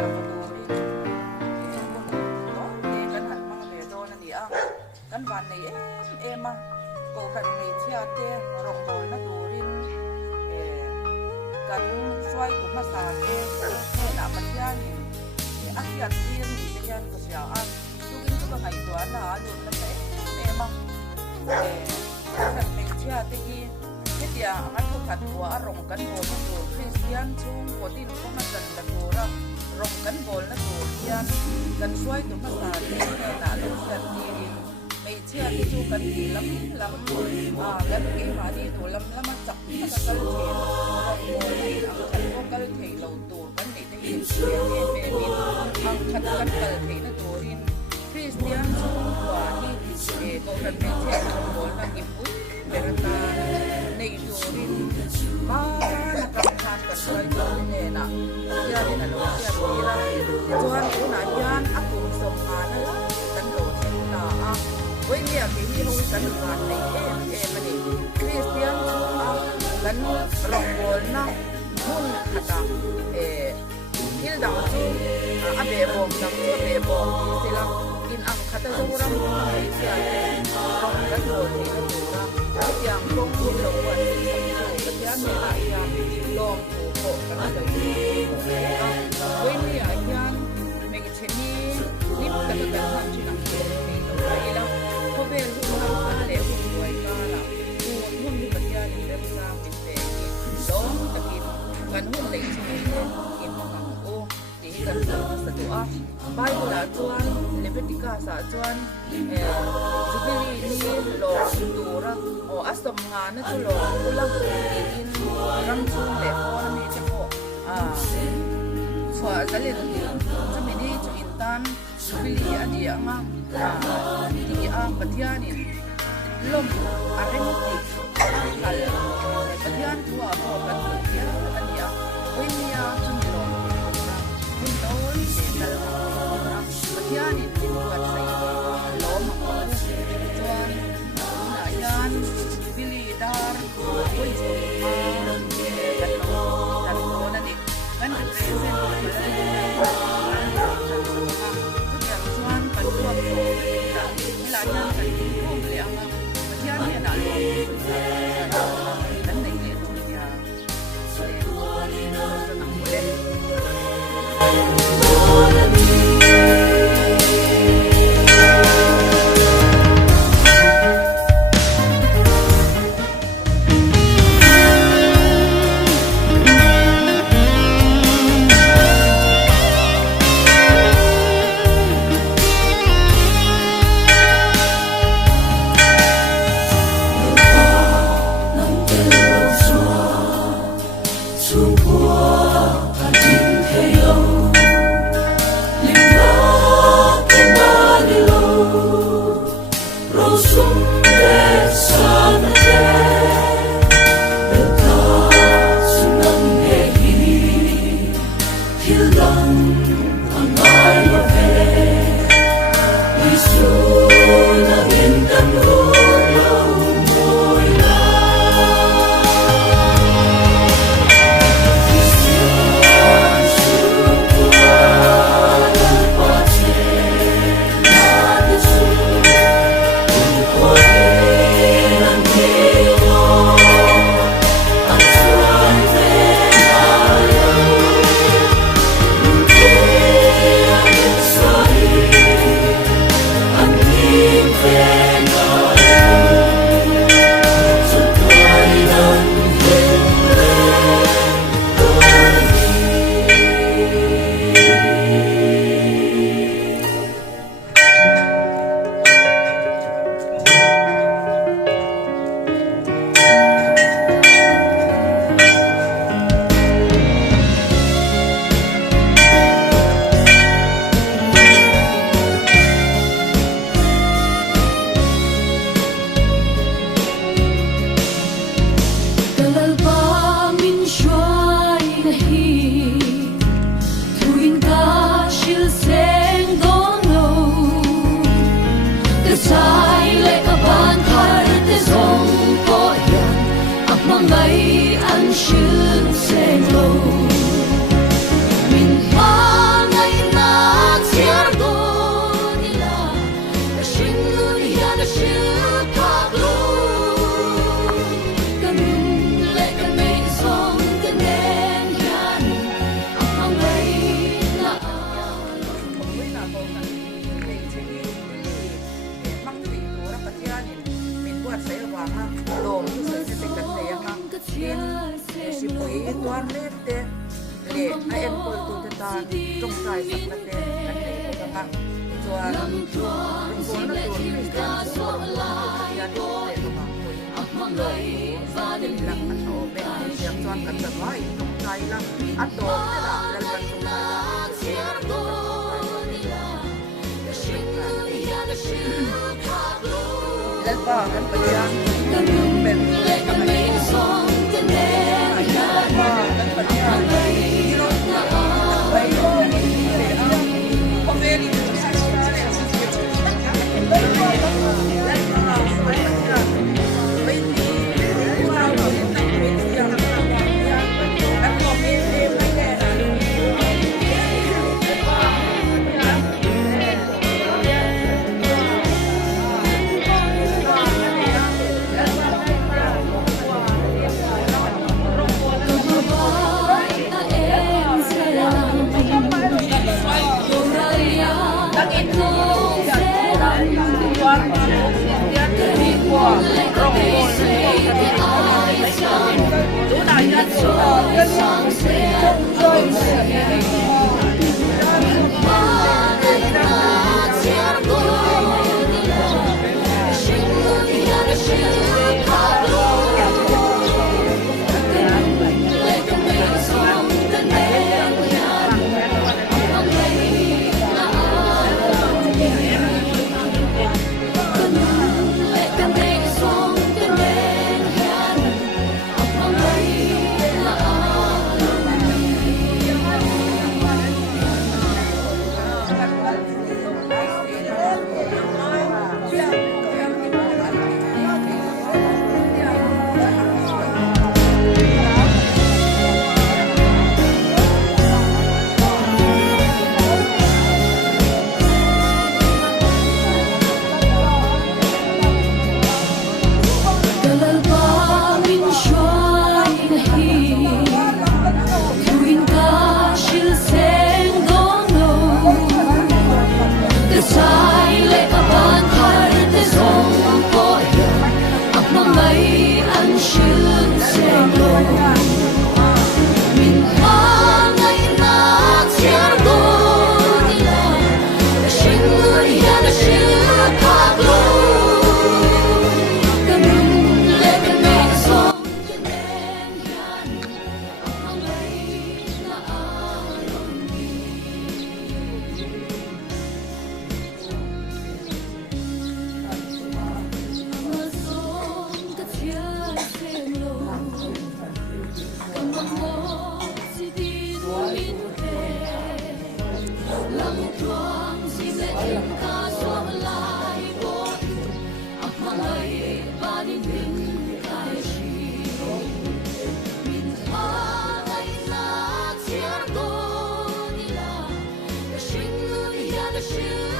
tar mo turin no kan han mga bedo na niya kan van nei ema ko kan mei chia te rong bol na turin kan swai tu ma sa te na patyan akyat din ni yan ko siya tugin ko ba ito na alun na sa ema kan mei chia te dia angat ko katwa rong kan bol na tur Christian chung potin ko masan na tura rong kan bol na tur yan kan swai tu ma sa te na alun kan ni mei chia te chu kan ni lam kan ke ma ni tu lam chak ka kal the rong bol ni ang kan ko kal the lo tur kan ni te yin sian ne me min ang khat kan kal the na turin Christian chung wa ni ko kan mei chia rong bol na gi pu berata nei turin ma na kam khan kan swai tu ne na ya ni na lo sia tira chuan ko na yan akum som ma na la kan lo the na với nhà cái hi hôi kan hoàn nei em ani Christian kan rong bol na mun khata hil dang chu abe bom dang chu abe bom sila in ang khata zoram ai sia rong kan bol ni na tura yang bong hil lo wa kan yan ne la ya lom ko kan lo với nhà yan meg cheni nim ka ta han chi na ni lo ai la ko be hu ha ka le hu wai ka la hu hum ni ka ya ni dem sa mi te lo ta ki kan hu le chi ni in ma o ti kan sa tu a Bible la chuan Leviticus sa chuan jubilee ni lo tura o asom nga na tu lo ulang in ram chu le ko ni che ko so zalin chu mi ni chu in tan jubilee ani anga ti pathianin lom aremti kal pathian tua ko kan ya ani a winia chu mi lo kun tol se dal pathianin ti kan sai lo ma ko chuan na yan jubilee dar oi so kan lo na ni kan represent chuan kan tuam ko ta la yan kan ko le anga pathian ni na lo kan nei le tu ya so na mo le ngày anh sương sen lâu mình mang านตรงใจสักประเด็นนั่นเองนะคะส่วนตรงตัวนั้นตัวที่เป็นส่วนยาดีเลยมาเลยเป็นหลักอัตโตเป็นเสียงส่วนกันแบบว่าตรงใจละอัตโตนี่แหละแล้วกันตรงใจแล้วก็กันไปยังเป็นกันไปShoot.